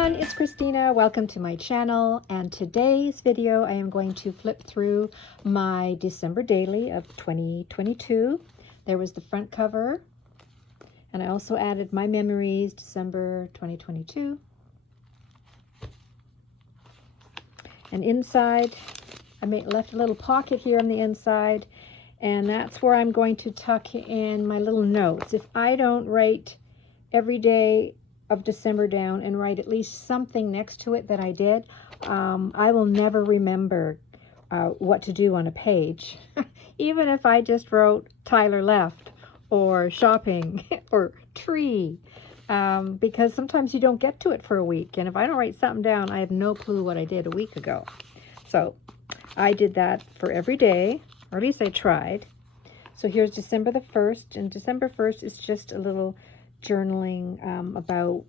everyone, it's Christina. Welcome to my channel, and today's video I am going to flip through my December daily of 2022. There was the front cover, and I also added my memories December 2022. And inside I left a little pocket here on the inside, and that's where I'm going to tuck in my little notes. If I don't write every day of December down and write at least something next to it that I did, I will never remember what to do on a page. Even if I just wrote Tyler left or shopping or tree, because sometimes you don't get to it for a week, and if I don't write something down, I have no clue what I did a week ago. So I did that for every day, or at least I tried. So here's December the 1st, and December 1st is just a little journaling about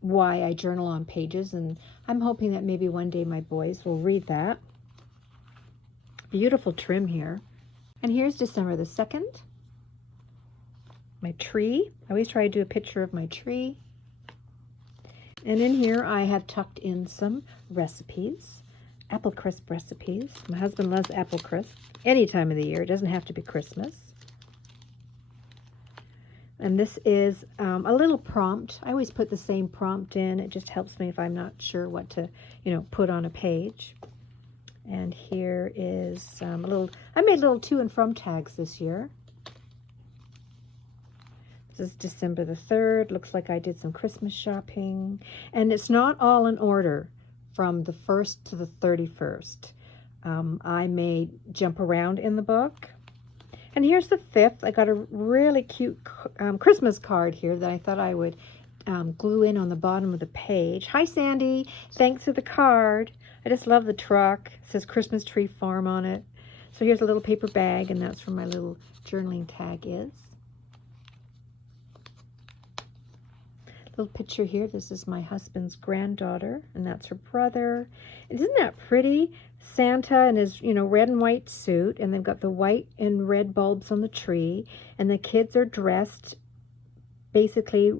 why I journal on pages, and I'm hoping that maybe one day my boys will read that. Beautiful trim here. And here's December the 2nd, my tree. I always try to do a picture of my tree. And in here I have tucked in some recipes, apple crisp recipes. My husband loves apple crisp any time of the year. It doesn't have to be Christmas. And this is a little prompt. I always put the same prompt in. It just helps me if I'm not sure what to, put on a page. And here is I made little to and from tags this year. This is December the 3rd. Looks like I did some Christmas shopping. And it's not all in order from the 1st to the 31st. I may jump around in the book. And here's the 5th. I got a really cute Christmas card here that I thought I would glue in on the bottom of the page. Hi, Sandy. Thanks for the card. I just love the truck. It says Christmas Tree Farm on it. So here's a little paper bag, and that's where my little journaling tag is. Little picture here. This is my husband's granddaughter, and that's her brother. And isn't that pretty? Santa in his, red and white suit, and they've got the white and red bulbs on the tree, and the kids are dressed basically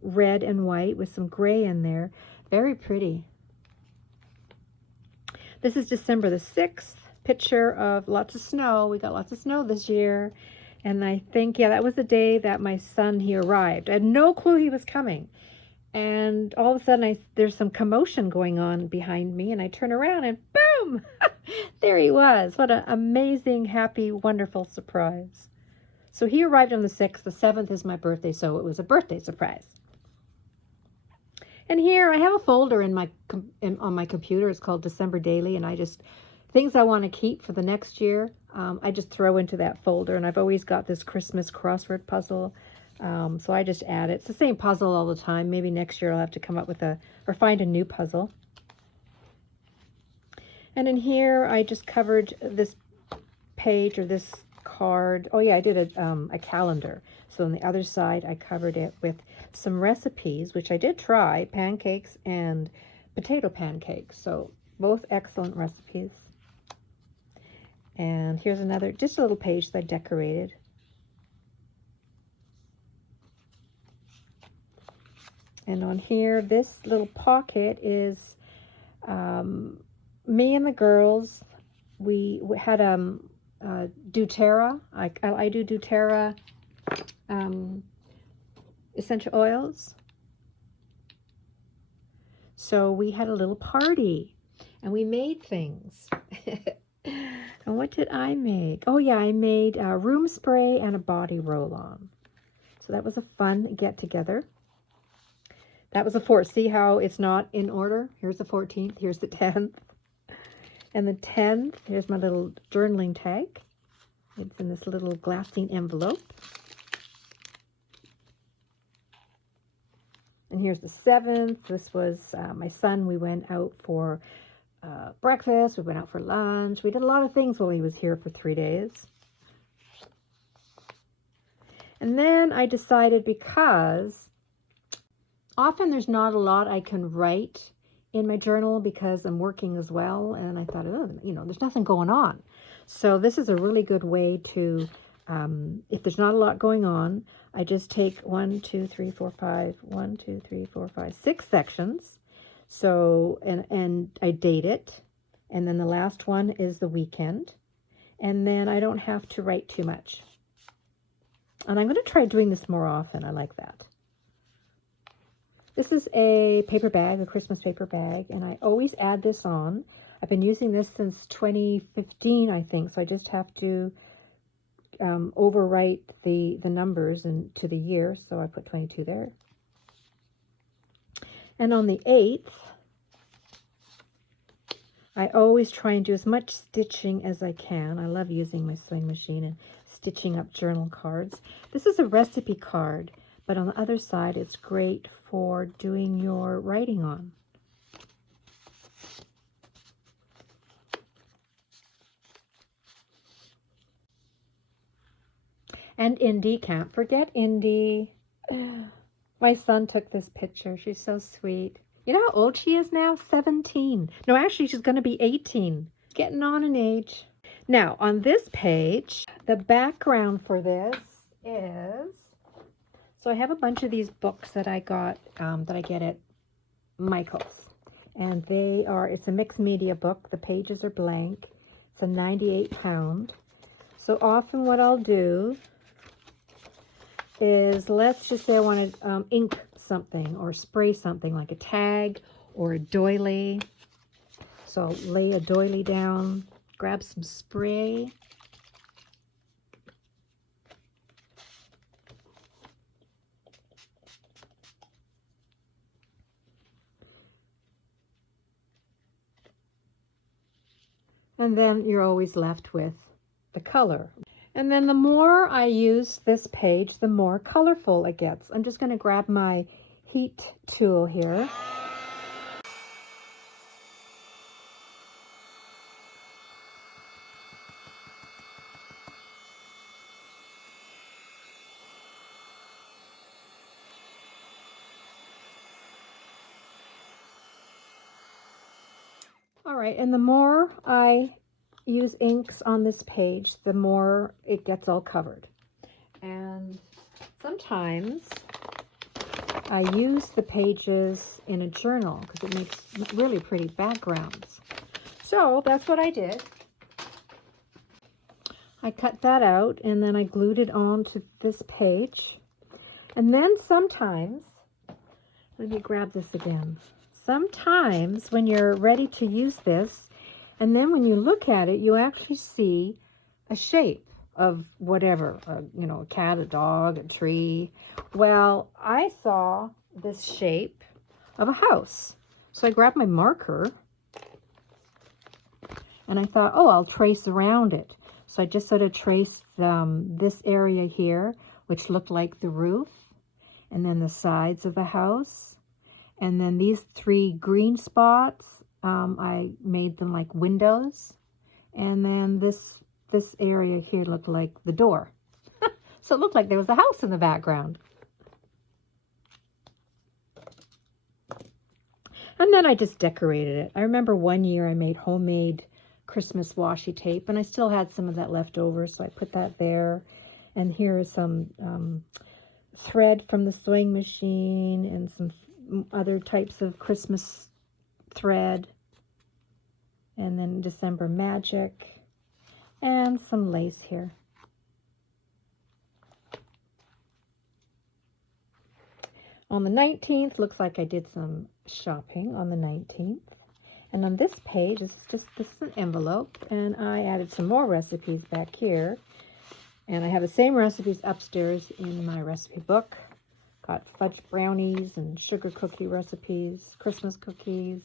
red and white with some gray in there. Very pretty. This is December the 6th. Picture of lots of snow. We got lots of snow this year. And I think, yeah, that was the day that my son, he arrived. I had no clue he was coming. And all of a sudden, there's some commotion going on behind me. And I turn around and boom, there he was. What an amazing, happy, wonderful surprise. So he arrived on the 6th. The 7th is my birthday, so it was a birthday surprise. And here I have a folder on my computer. It's called December Daily, and things I want to keep for the next year, I just throw into that folder. And I've always got this Christmas crossword puzzle, so I just add it. It's the same puzzle all the time. Maybe next year I'll have to come up with or find a new puzzle. And in here I just covered this page or this card. Oh yeah, I did a calendar. So on the other side I covered it with some recipes, which I did try, pancakes and potato pancakes. So both excellent recipes. And here's just a little page that I decorated. And on here, this little pocket is me and the girls. We had doTERRA. I do doTERRA essential oils. So we had a little party, and we made things. And what did I make? Oh yeah, I made a room spray and a body roll-on. So that was a fun get-together. That was the 4th. See how it's not in order? Here's the 14th. Here's the 10th. And the 10th, here's my little journaling tag. It's in this little glassine envelope. And here's the 7th. This was my son. We went out for breakfast. We went out for lunch. We did a lot of things while he was here for 3 days. And then I decided, because often there's not a lot I can write in my journal because I'm working as well. And I thought, there's nothing going on. So this is a really good way to if there's not a lot going on, I just take 6 sections. So, and I date it. And then the last one is the weekend. And then I don't have to write too much. And I'm going to try doing this more often. I like that. This is a paper bag, a Christmas paper bag, and I always add this on. I've been using this since 2015, I think, so I just have to overwrite the numbers to the year, so I put 22 there. And on the 8th, I always try and do as much stitching as I can. I love using my sewing machine and stitching up journal cards. This is a recipe card, but on the other side, it's great for doing your writing on. And Indy, can't forget Indy. My son took this picture. She's so sweet. You know how old she is now? 17. No, actually, she's going to be 18. Getting on in age. Now, on this page, the background for this is... So I have a bunch of these books that I got, that I get at Michael's. And it's a mixed media book. The pages are blank. It's a 98 £. So often what I'll do is, let's just say I want to ink something or spray something like a tag or a doily. So I'll lay a doily down, grab some spray. And then you're always left with the color. And then the more I use this page, the more colorful it gets. I'm just going to grab my heat tool here. All right, and the more I use inks on this page, the more it gets all covered. And sometimes I use the pages in a journal because it makes really pretty backgrounds. So that's what I did. I cut that out and then I glued it onto this page. And then sometimes, let me grab this again. Sometimes when you're ready to use this, and then when you look at it, you actually see a shape of whatever, you know, a cat, a dog, a tree. Well, I saw this shape of a house. So I grabbed my marker and I thought, oh, I'll trace around it. So I just sort of traced this area here, which looked like the roof, and then the sides of the house. And then these 3 green spots, I made them like windows. And then this area here looked like the door. So it looked like there was a house in the background. And then I just decorated it. I remember one year I made homemade Christmas washi tape, and I still had some of that left over, so I put that there. And here is some thread from the sewing machine and some other types of Christmas thread, and then December magic and some lace here. On the 19th, looks like I did some shopping on the 19th. And on this page, this is an envelope, and I added some more recipes back here. And I have the same recipes upstairs in my recipe book. Got fudge brownies and sugar cookie recipes, Christmas cookies,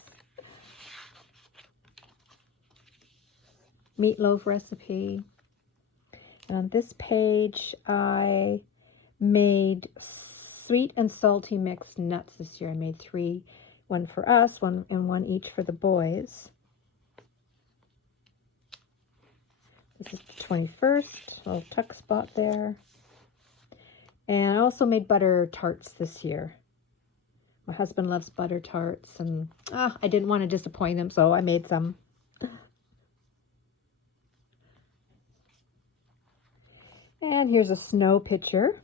meatloaf recipe. And on this page, I made sweet and salty mixed nuts this year. I made 3, one for us, one each for the boys. This is the 21st, little tuck spot there. And I also made butter tarts this year. My husband loves butter tarts, and I didn't want to disappoint him, so I made some. And here's a snow picture.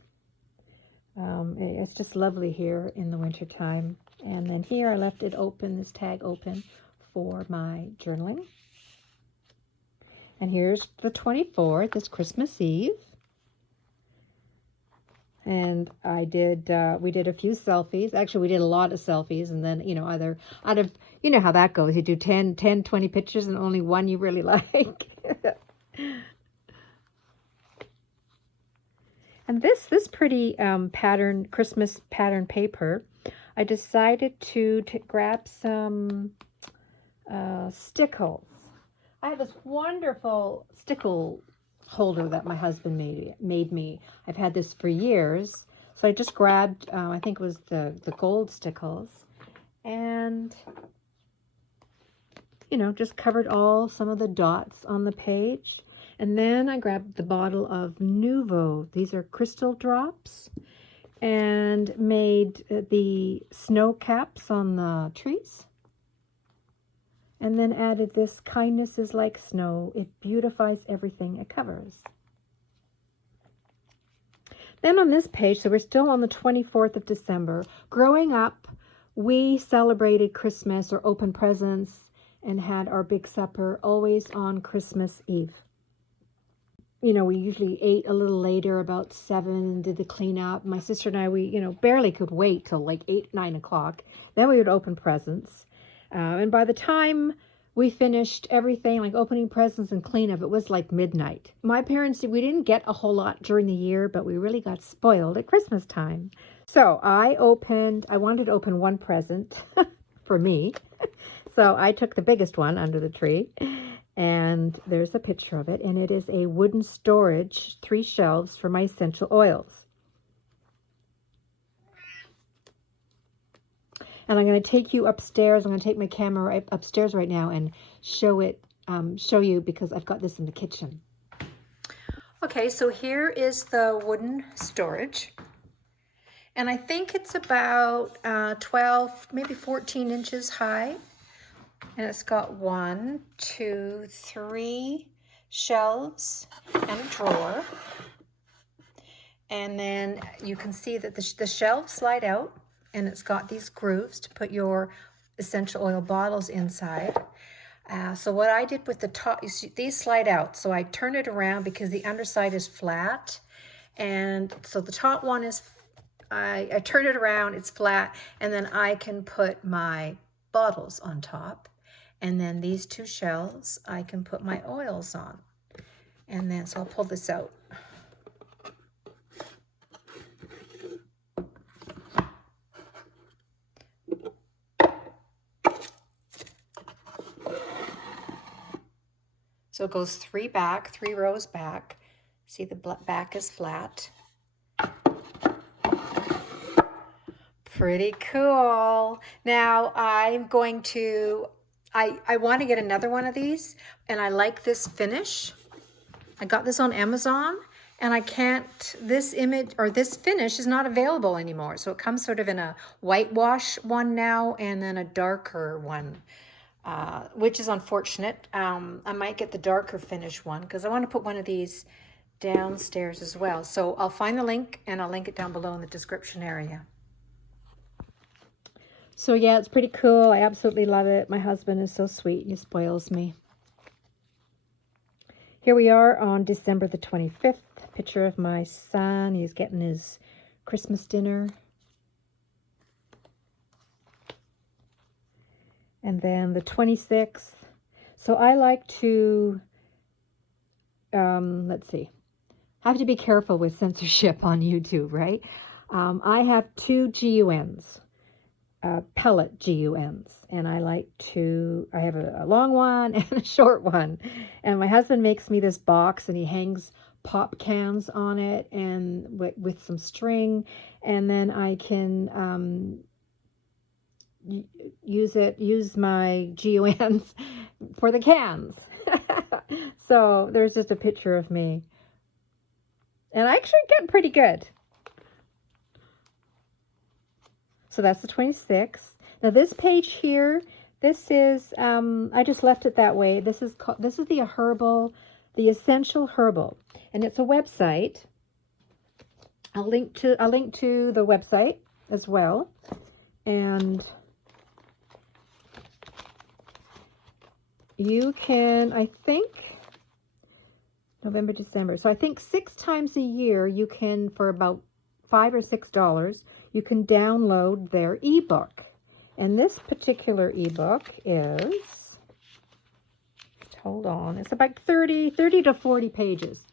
It's just lovely here in the winter time. And then here I left it open, this tag open for my journaling. And here's the 24th, it's Christmas Eve. And we did a few selfies. Actually, we did a lot of selfies. And then, you know, out of, you know how that goes. You do 10, 20 pictures and only one you really like. And this pretty pattern, Christmas pattern paper, I decided to grab some stickles. I have this wonderful stickle holder that my husband made me. I've had this for years. So I just grabbed, I think it was the gold stickles, and, you know, just covered some of the dots on the page. And then I grabbed the bottle of Nouveau. These are crystal drops, and made the snow caps on the trees. And then added this kindness is like snow. It beautifies everything it covers. Then on this page, so we're still on the 24th of December. Growing up, we celebrated Christmas or opened presents and had our big supper always on Christmas Eve. You know, we usually ate a little later, about 7, did the cleanup. My sister and I, we, you know, barely could wait till like 8, 9 o'clock. Then we would open presents. And by the time we finished everything, like opening presents and cleanup, it was like midnight. My parents, we didn't get a whole lot during the year, but we really got spoiled at Christmas time. So I wanted to open one present for me. So I took the biggest one under the tree. And there's a picture of it. And it is a wooden storage, 3 shelves for my essential oils. And I'm going to take you upstairs. I'm going to take my camera upstairs right now and show you, because I've got this in the kitchen. Okay, so here is the wooden storage. And I think it's about 12, maybe 14 inches high. And it's got 1, 2, 3 shelves and a drawer. And then you can see that the shelves slide out. And it's got these grooves to put your essential oil bottles inside. So what I did with the top, you see, these slide out. So I turn it around because the underside is flat. And so the top one is, I turn it around, it's flat. And then I can put my bottles on top. And then these 2 shelves, I can put my oils on. And then, so I'll pull this out. So it goes 3 rows back. See, the back is flat. Pretty cool. Now I'm going to, I want to get another one of these, and I like this finish. I got this on Amazon, and I can't, this image or this finish is not available anymore. So it comes sort of in a whitewash one now, and then a darker one. Which is unfortunate. I might get the darker finish one because I want to put one of these downstairs as well. So I'll find the link and I'll link it down below in the description area. So yeah, it's pretty cool. I absolutely love it. My husband is so sweet. He spoils me. Here we are on December the 25th. Picture of my son. He's getting his Christmas dinner. And then the 26th. So I like to, let's see. I have to be careful with censorship on YouTube, right? I have 2 GUNs, pellet GUNs. And I have a long one and a short one. And my husband makes me this box, and he hangs pop cans on it and with some string. And then I can use my GUNs for the cans. So there's just a picture of me. And I actually get pretty good. So that's the 26th. Now this page here, this is, I just left it that way. This is the Essential Herbal. and it's a website. I'll link to the website as well, and you can, I think, November, December. So I think 6 times a year you can, for about $5 or $6, you can download their ebook. And this particular ebook is, hold on, it's about 30 to 40 pages.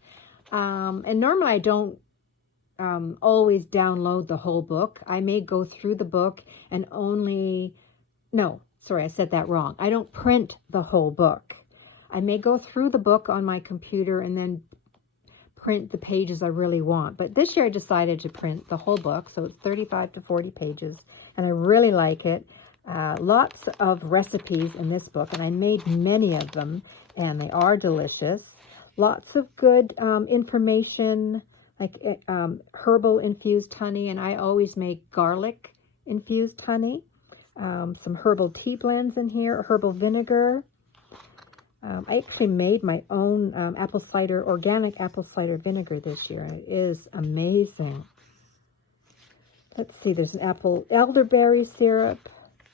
And normally I don't always download the whole book. I may go through the book and sorry, I said that wrong. I don't print the whole book. I may go through the book on my computer and then print the pages I really want. But this year I decided to print the whole book, so it's 35 to 40 pages, and I really like it. Lots of recipes in this book, and I made many of them, and they are delicious. Lots of good information, like herbal infused honey, and I always make garlic infused honey. Some herbal tea blends in here, herbal vinegar. I actually made my own organic apple cider vinegar this year, and it is amazing. Let's see, there's an elderberry syrup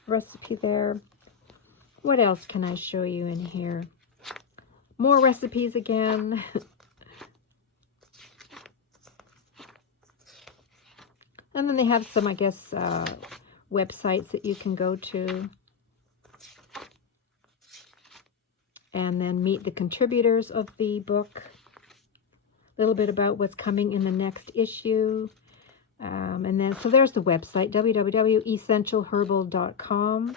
recipe there. What else can I show you in here? More recipes again. And then they have some, I guess, websites that you can go to. And then meet the contributors of the book. A little bit about what's coming in the next issue. And then, so there's the website, www.essentialherbal.com.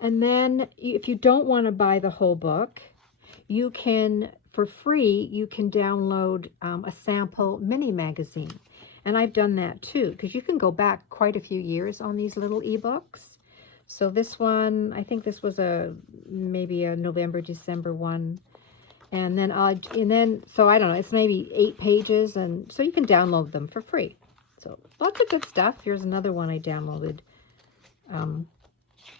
And then if you don't want to buy the whole book, you can, for free, you can download a sample mini magazine. And I've done that too, because you can go back quite a few years on these little ebooks. So this one, I think this was maybe a November, December one. And then so I don't know, it's maybe 8 pages, and so you can download them for free. So lots of good stuff. Here's another one I downloaded,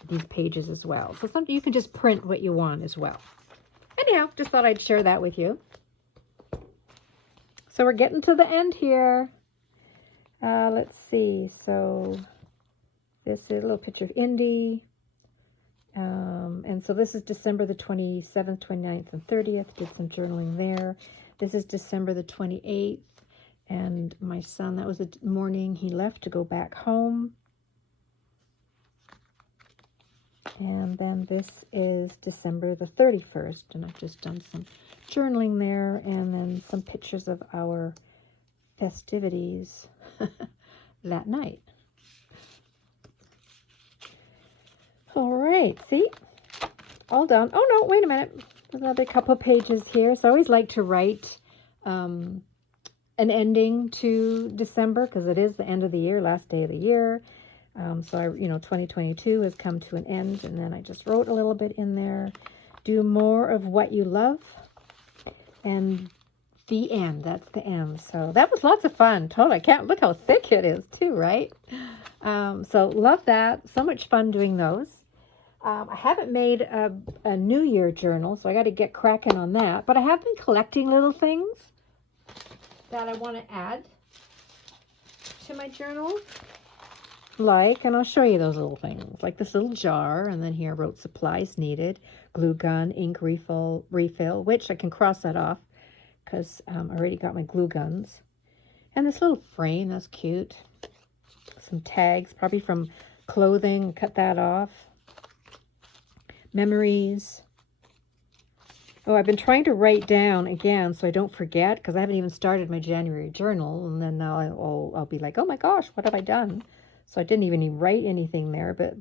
these pages as well. So you can just print what you want as well. Anyhow, just thought I'd share that with you. So we're getting to the end here. Let's see. So this is a little picture of Indy. And so this is December the 27th, 29th, and 30th. Did some journaling there. This is December the 28th. And my son, that was the morning he left to go back home. And then this is December the 31st. And I've just done some journaling there. And then some pictures of our festivities that night. All right, see? All done. Oh, no, wait a minute. There's another couple of pages here. So I always like to write an ending to December, because it is the end of the year, last day of the year. So 2022 has come to an end, and then I just wrote a little bit in there. Do more of what you love, and the end. That's the end. So that was lots of fun. Totally. I can't look how thick it is too, right? So love that. So much fun doing those. I haven't made a New Year journal, so I got to get cracking on that. But I have been collecting little things that I want to add to my journal. And I'll show you those little things, like this little jar, and then here I wrote supplies needed, glue gun, ink refill, which I can cross that off because I already got my glue guns. And this little frame, that's cute. Some tags, probably from clothing, cut that off. Memories. Oh, I've been trying to write down again so I don't forget, because I haven't even started my January journal, and then now I'll be like, oh my gosh, what have I done? So I didn't even write anything there, but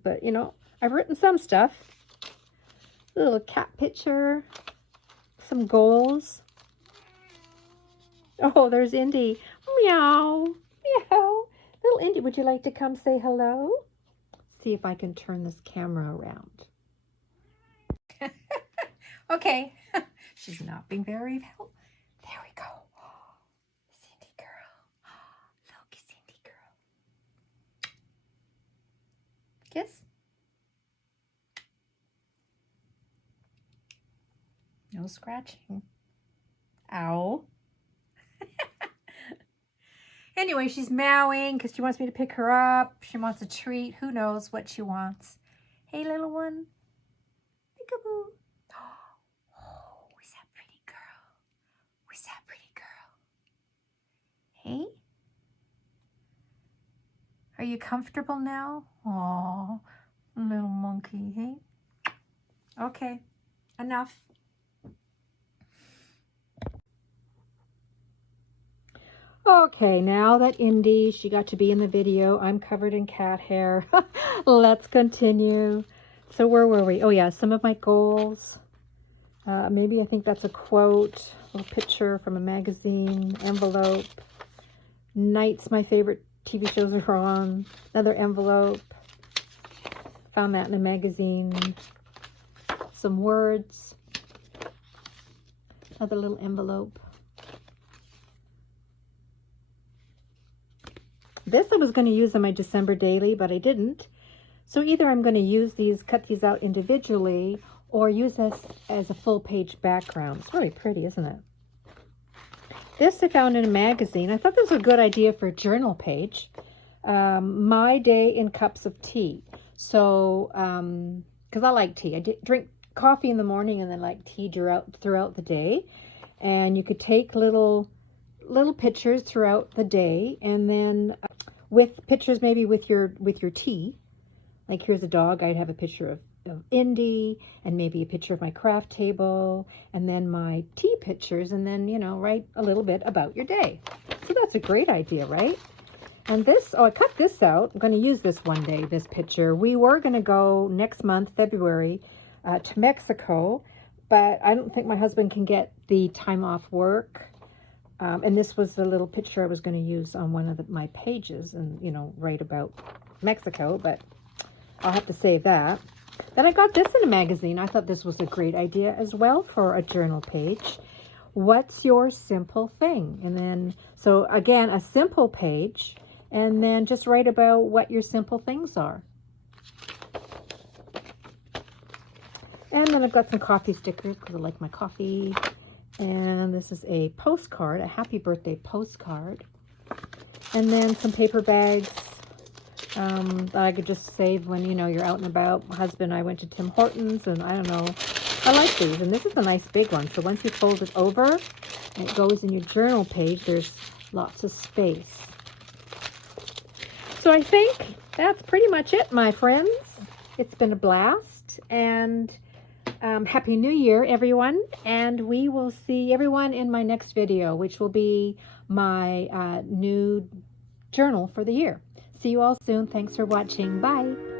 I've written some stuff. A little cat picture, some goals. Oh, there's Indy. Meow, meow. Little Indy, would you like to come say hello? See if I can turn this camera around. Okay, she's not being very helpful. There we go. Cindy girl. Look, Cindy girl. Kiss. No scratching. Ow. Anyway, she's meowing because she wants me to pick her up. She wants a treat. Who knows what she wants. Hey, little one. Peekaboo. Oh, where's that pretty girl? Where's that pretty girl? Hey? Are you comfortable now? Oh, little monkey, hey? Okay, enough. Okay, now that Indy, she got to be in the video, I'm covered in cat hair. Let's continue. So where were we? Oh yeah, some of my goals. Maybe I think that's a quote, a little picture from a magazine, envelope. Nights my favorite TV shows are on. Another envelope. Found that in a magazine. Some words. Another little envelope. This I was going to use in my December daily, but I didn't. So either I'm going to use these, cut these out individually, or use this as a full page background. It's really pretty, isn't it? This I found in a magazine. I thought this was a good idea for a journal page. My day in cups of tea. So, because I like tea. I drink coffee in the morning and then like tea throughout the day. And you could take little pictures throughout the day, and then with pictures maybe with your tea. Like here's a dog, I'd have a picture of Indy, and maybe a picture of my craft table, and then my tea pictures, and then, you know, write a little bit about your day. So that's a great idea, right? And this, oh, I cut this out. I'm going to use this one day, this picture. We were going to go next month, February, to Mexico, but I don't think my husband can get the time off work. And this was the little picture I was going to use on one of my pages and, you know, write about Mexico, but I'll have to save that. Then I got this in a magazine. I thought this was a great idea as well for a journal page. What's your simple thing? And then, so again, a simple page, and then just write about what your simple things are. And then I've got some coffee stickers because I like my coffee. And this is a postcard, a happy birthday postcard. And then some paper bags that I could just save when, you know, you're out and about. My husband and I went to Tim Hortons, and I don't know. I like these. And this is a nice big one. So once you fold it over and it goes in your journal page, there's lots of space. So I think that's pretty much it, my friends. It's been a blast. And Happy New Year, everyone, and we will see everyone in my next video, which will be my new journal for the year. See you all soon. Thanks for watching. Bye.